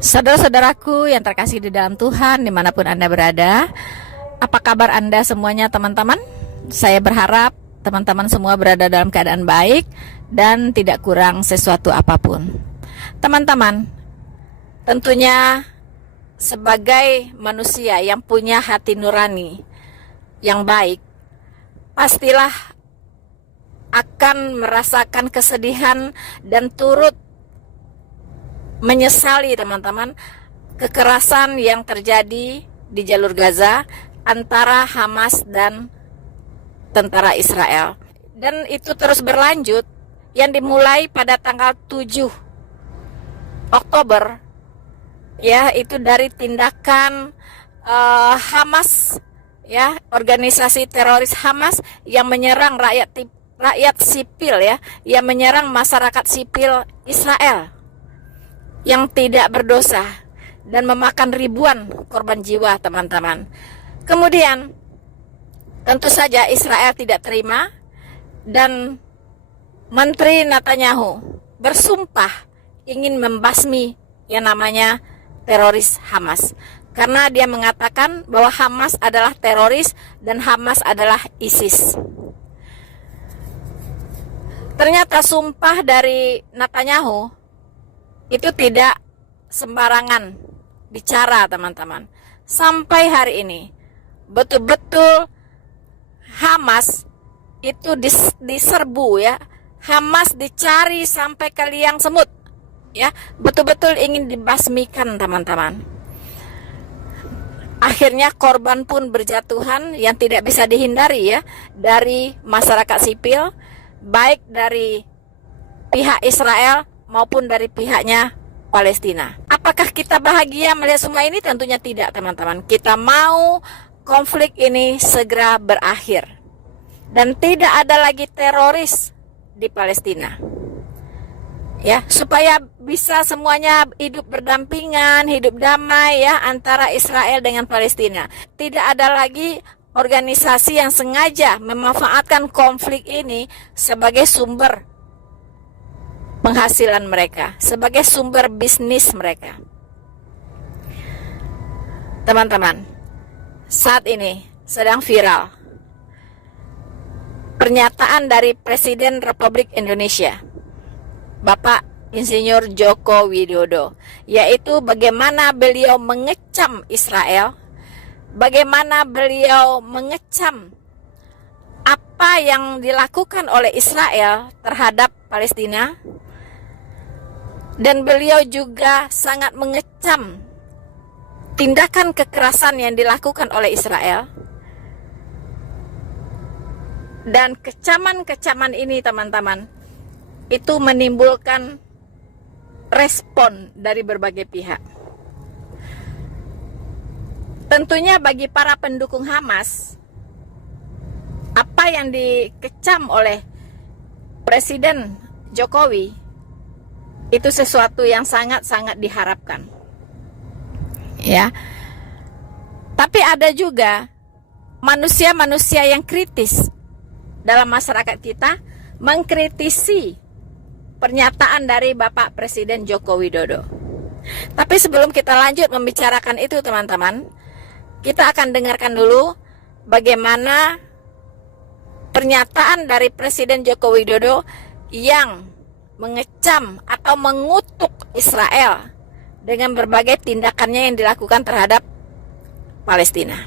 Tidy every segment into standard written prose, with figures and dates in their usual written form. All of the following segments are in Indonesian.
Saudara-saudaraku yang terkasih di dalam Tuhan, dimanapun Anda berada, apa kabar Anda semuanya teman-teman? Saya berharap teman-teman semua berada dalam keadaan baik dan tidak kurang sesuatu apapun. Teman-teman, tentunya sebagai manusia yang punya hati nurani yang baik, pastilah akan merasakan kesedihan dan turut menyesali teman-teman kekerasan yang terjadi di jalur Gaza antara Hamas dan tentara Israel. Dan itu terus berlanjut, yang dimulai pada tanggal 7 Oktober, ya, itu dari tindakan Hamas, ya, organisasi teroris Hamas yang menyerang rakyat sipil, ya, yang menyerang masyarakat sipil Israel yang tidak berdosa dan memakan ribuan korban jiwa, teman-teman. Kemudian tentu saja Israel tidak terima dan Menteri Netanyahu bersumpah ingin membasmi yang namanya teroris Hamas, karena dia mengatakan bahwa Hamas adalah teroris dan Hamas adalah ISIS. Ternyata sumpah dari Netanyahu itu tidak sembarangan bicara, teman-teman. Sampai hari ini betul-betul Hamas itu diserbu, ya. Hamas dicari sampai ke liang semut, ya. Betul-betul ingin dibasmikan, teman-teman. Akhirnya korban pun berjatuhan yang tidak bisa dihindari, ya, dari masyarakat sipil, baik dari pihak Israel maupun dari pihaknya Palestina. Apakah kita bahagia melihat semua ini? Tentunya tidak, teman-teman. Kita mau konflik ini segera berakhir dan tidak ada lagi teroris di Palestina, ya, supaya bisa semuanya hidup berdampingan, hidup damai, ya, antara Israel dengan Palestina. Tidak ada lagi organisasi yang sengaja memanfaatkan konflik ini sebagai sumber penghasilan mereka, sebagai sumber bisnis mereka. Teman-teman, saat ini sedang viral pernyataan dari Presiden Republik Indonesia, Bapak Insinyur Joko Widodo, yaitu bagaimana beliau mengecam Israel, bagaimana beliau mengecam apa yang dilakukan oleh Israel terhadap Palestina. Dan beliau juga sangat mengecam tindakan kekerasan yang dilakukan oleh Israel. Dan kecaman-kecaman ini, teman-teman, itu menimbulkan respon dari berbagai pihak. Tentunya bagi para pendukung Hamas, apa yang dikecam oleh Presiden Jokowi itu sesuatu yang sangat-sangat diharapkan, ya. Tapi ada juga manusia-manusia yang kritis dalam masyarakat kita mengkritisi pernyataan dari Bapak Presiden Joko Widodo. Tapi sebelum kita lanjut membicarakan itu, teman-teman, kita akan dengarkan dulu bagaimana pernyataan dari Presiden Joko Widodo yang mengecam atau mengutuk Israel dengan berbagai tindakannya yang dilakukan terhadap Palestina.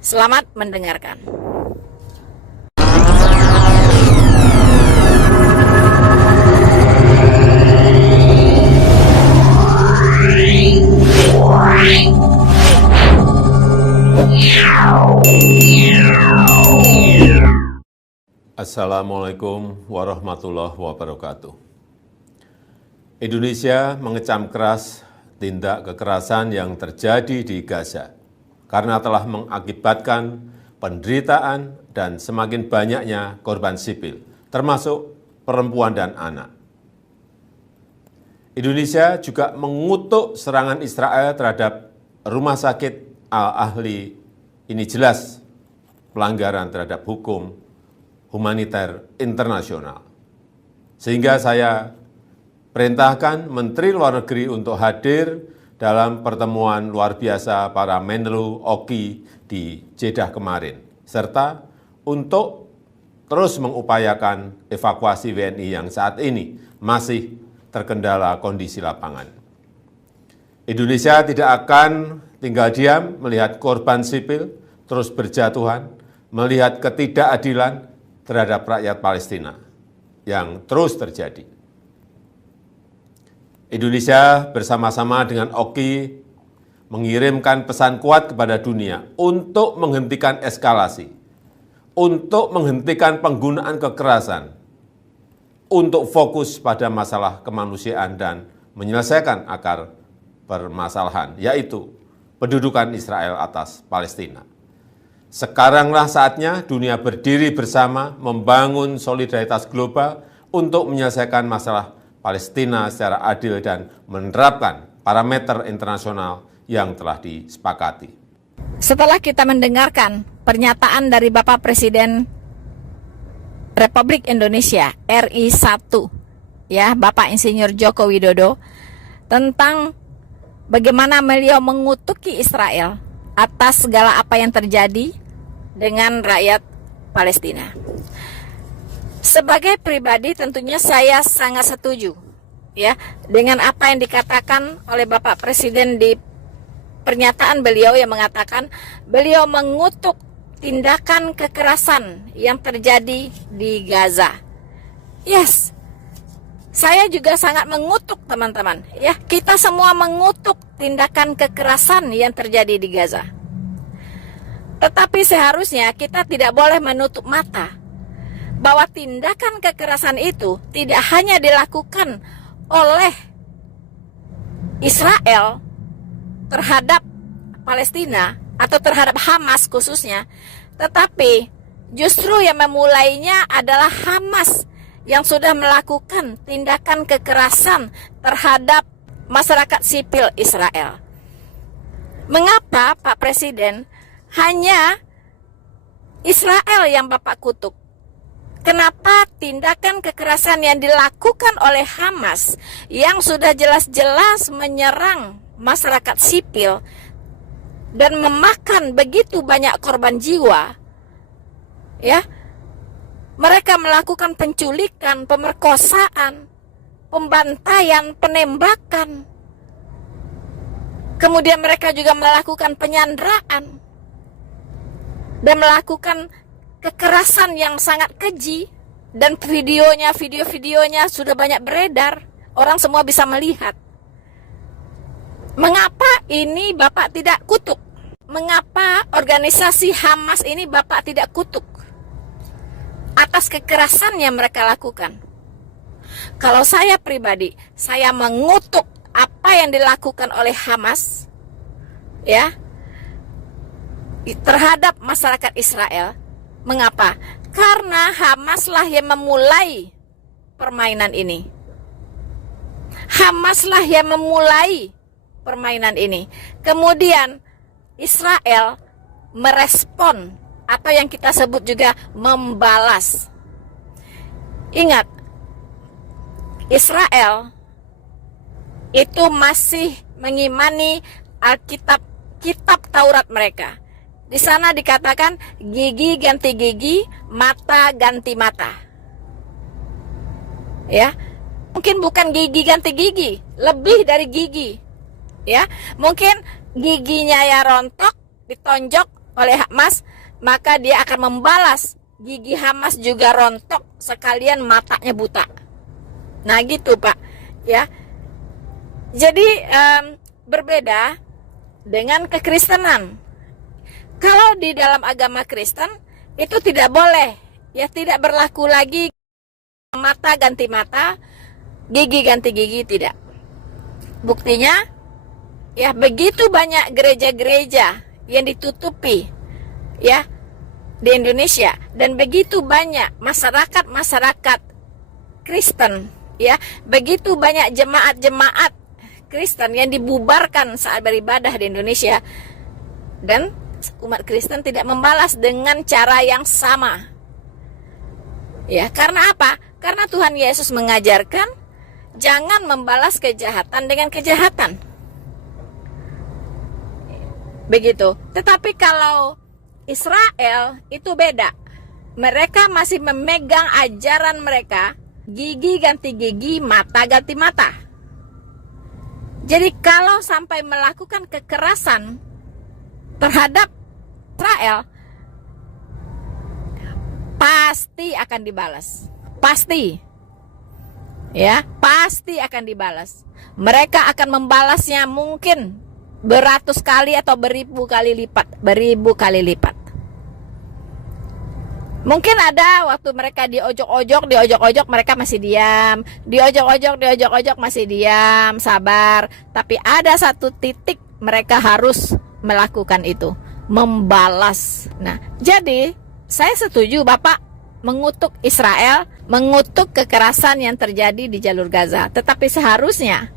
Selamat mendengarkan. Assalamualaikum warahmatullahi wabarakatuh. Indonesia mengecam keras tindak kekerasan yang terjadi di Gaza karena telah mengakibatkan penderitaan dan semakin banyaknya korban sipil, termasuk perempuan dan anak. Indonesia juga mengutuk serangan Israel terhadap rumah sakit Al-Ahli. Ini jelas pelanggaran terhadap hukum humaniter internasional. Sehingga saya perintahkan Menteri Luar Negeri untuk hadir dalam pertemuan luar biasa para Menlu Oki di Jeddah kemarin, serta untuk terus mengupayakan evakuasi WNI yang saat ini masih terkendala kondisi lapangan. Indonesia tidak akan tinggal diam melihat korban sipil terus berjatuhan, melihat ketidakadilan terhadap rakyat Palestina yang terus terjadi. Indonesia bersama-sama dengan Oki mengirimkan pesan kuat kepada dunia untuk menghentikan eskalasi, untuk menghentikan penggunaan kekerasan, untuk fokus pada masalah kemanusiaan dan menyelesaikan akar permasalahan, yaitu pendudukan Israel atas Palestina. Sekaranglah saatnya dunia berdiri bersama membangun solidaritas global untuk menyelesaikan masalah Palestina secara adil dan menerapkan parameter internasional yang telah disepakati. Setelah kita mendengarkan pernyataan dari Bapak Presiden Republik Indonesia RI 1, ya, Bapak Insinyur Joko Widodo, tentang bagaimana beliau mengutuki Israel atas segala apa yang terjadi dengan rakyat Palestina. Sebagai pribadi tentunya saya sangat setuju, ya, dengan apa yang dikatakan oleh Bapak Presiden di pernyataan beliau yang mengatakan beliau mengutuk tindakan kekerasan yang terjadi di Gaza. Yes, saya juga sangat mengutuk teman-teman, ya, kita semua mengutuk tindakan kekerasan yang terjadi di Gaza. Tetapi seharusnya kita tidak boleh menutup mata bahwa tindakan kekerasan itu tidak hanya dilakukan oleh Israel terhadap Palestina atau terhadap Hamas khususnya, tetapi justru yang memulainya adalah Hamas yang sudah melakukan tindakan kekerasan terhadap masyarakat sipil Israel. Mengapa Pak Presiden hanya Israel yang Bapak kutuk? Kenapa tindakan kekerasan yang dilakukan oleh Hamas yang sudah jelas-jelas menyerang masyarakat sipil dan memakan begitu banyak korban jiwa, ya, mereka melakukan penculikan, pemerkosaan, pembantaian, penembakan. Kemudian mereka juga melakukan penyanderaan dan melakukan kekerasan yang sangat keji, dan video-videonya sudah banyak beredar. Orang semua bisa melihat. Mengapa ini Bapak tidak kutuk? Mengapa organisasi Hamas ini Bapak tidak kutuk atas kekerasan yang mereka lakukan? Kalau saya pribadi, saya mengutuk apa yang dilakukan oleh Hamas, ya, terhadap masyarakat Israel. Mengapa? Karena Hamaslah yang memulai permainan ini. Hamaslah yang memulai permainan ini. Kemudian Israel merespon atau yang kita sebut juga membalas. Ingat, Israel itu masih mengimani Alkitab, kitab Taurat mereka. Di sana dikatakan gigi ganti gigi, mata ganti mata. Ya, mungkin bukan gigi ganti gigi, lebih dari gigi. Ya, mungkin giginya ya rontok, ditonjok oleh Hamas, maka dia akan membalas gigi Hamas juga rontok, sekalian matanya buta. Nah gitu Pak, ya. Jadi berbeda dengan kekristenan. Kalau di dalam agama Kristen itu tidak boleh, ya, tidak berlaku lagi mata ganti mata, gigi ganti gigi, tidak. Buktinya, ya, begitu banyak gereja-gereja yang ditutupi, ya, di Indonesia, dan begitu banyak masyarakat Kristen, ya, begitu banyak jemaat-jemaat Kristen yang dibubarkan saat beribadah di Indonesia, dan umat Kristen tidak membalas dengan cara yang sama. Ya, karena apa? Karena Tuhan Yesus mengajarkan Jangan membalas kejahatan dengan kejahatan. Begitu. Tetapi kalau Israel itu beda. Mereka masih memegang ajaran mereka, gigi ganti gigi, mata ganti mata. Jadi kalau sampai melakukan kekerasan terhadap Israel, pasti akan dibalas. Pasti. Ya, pasti akan dibalas. Mereka akan membalasnya mungkin beratus kali atau beribu kali lipat. Mungkin ada waktu mereka diojok-ojok mereka masih diam, diojok-ojok masih diam, sabar. Tapi ada satu titik mereka harus melakukan itu, membalas. Nah, jadi saya setuju Bapak mengutuk Israel, mengutuk kekerasan yang terjadi di jalur Gaza. Tetapi seharusnya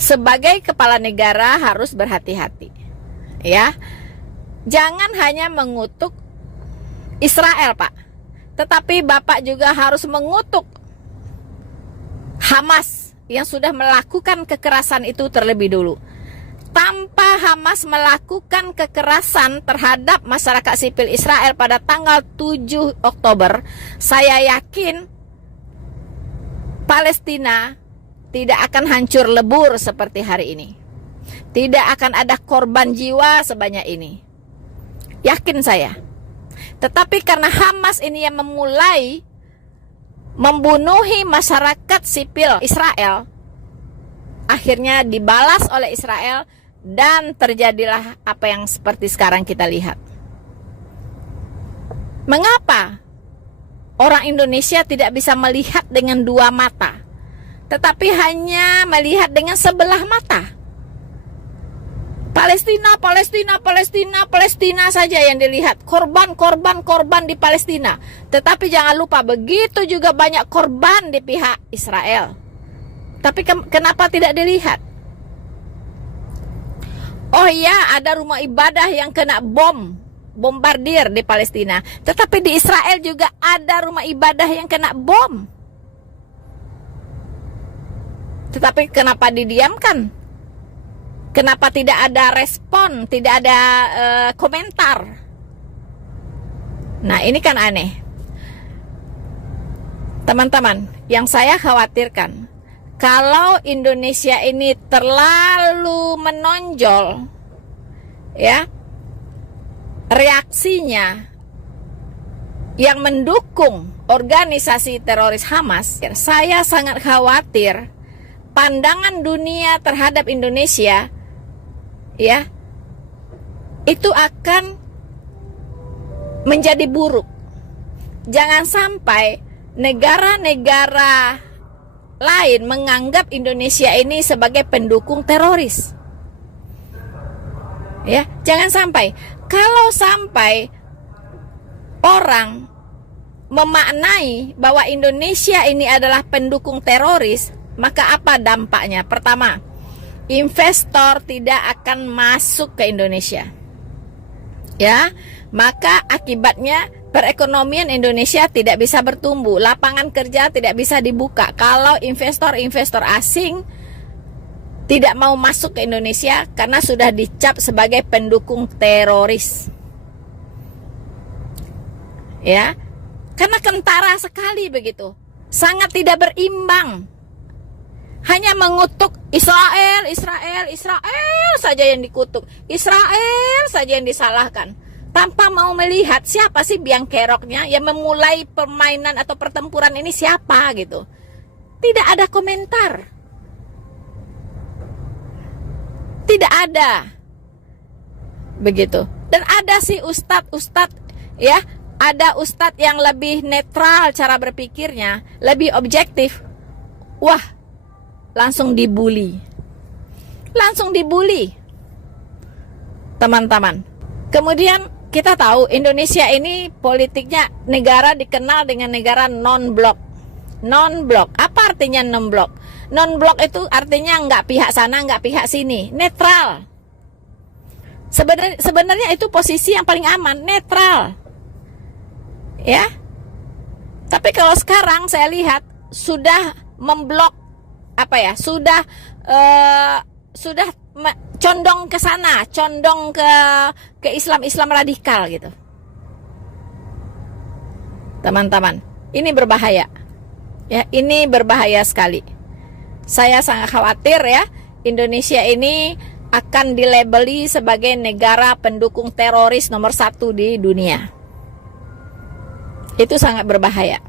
sebagai kepala negara harus berhati-hati. Ya. Jangan hanya mengutuk Israel, Pak. Tetapi Bapak juga harus mengutuk Hamas yang sudah melakukan kekerasan itu terlebih dulu. Tanpa Hamas melakukan kekerasan terhadap masyarakat sipil Israel pada tanggal 7 Oktober, saya yakin Palestina tidak akan hancur lebur seperti hari ini. Tidak akan ada korban jiwa sebanyak ini. Yakin saya. Tetapi karena Hamas ini yang memulai membunuhi masyarakat sipil Israel, akhirnya dibalas oleh Israel dan terjadilah apa yang seperti sekarang kita lihat. Mengapa orang Indonesia tidak bisa melihat dengan dua mata, tetapi hanya melihat dengan sebelah mata? Palestina saja yang dilihat. Korban di Palestina. Tetapi jangan lupa, begitu juga banyak korban di pihak Israel. Tapi kenapa tidak dilihat? Oh iya, ada rumah ibadah yang kena bombardir di Palestina. Tetapi di Israel juga ada rumah ibadah yang kena bom. Tetapi kenapa didiamkan? Kenapa tidak ada respon, tidak ada komentar? Nah, ini kan aneh. Teman-teman, yang saya khawatirkan, kalau Indonesia ini terlalu menonjol, ya, reaksinya yang mendukung organisasi teroris Hamas, saya sangat khawatir pandangan dunia terhadap Indonesia, ya, itu akan menjadi buruk. Jangan sampai negara-negara lain menganggap Indonesia ini sebagai pendukung teroris. Ya, jangan sampai. Kalau sampai orang memaknai bahwa Indonesia ini adalah pendukung teroris, maka apa dampaknya? Pertama, investor tidak akan masuk ke Indonesia. Ya, maka akibatnya perekonomian Indonesia tidak bisa bertumbuh, lapangan kerja tidak bisa dibuka kalau investor-investor asing tidak mau masuk ke Indonesia karena sudah dicap sebagai pendukung teroris. Ya, karena kentara sekali begitu, sangat tidak berimbang. Hanya mengutuk Israel saja yang dikutuk, Israel saja yang disalahkan, tanpa mau melihat siapa sih biang keroknya yang memulai permainan atau pertempuran ini, siapa gitu. Tidak ada komentar, tidak ada begitu. Dan ada sih ustadz, ya, ada ustadz yang lebih netral cara berpikirnya, lebih objektif. Wah, langsung dibully, teman-teman. Kemudian kita tahu Indonesia ini politiknya negara dikenal dengan negara non-blok. Non-blok, apa artinya non-blok? Non-blok itu artinya nggak pihak sana, nggak pihak sini, netral. Sebenarnya itu posisi yang paling aman, netral. Ya. Tapi kalau sekarang saya lihat sudah memblok sudah condong ke sana, condong ke Islam radikal gitu. Teman-teman, ini berbahaya. Ya, ini berbahaya sekali. Saya sangat khawatir ya, Indonesia ini akan dilabeli sebagai negara pendukung teroris nomor 1 di dunia. Itu sangat berbahaya.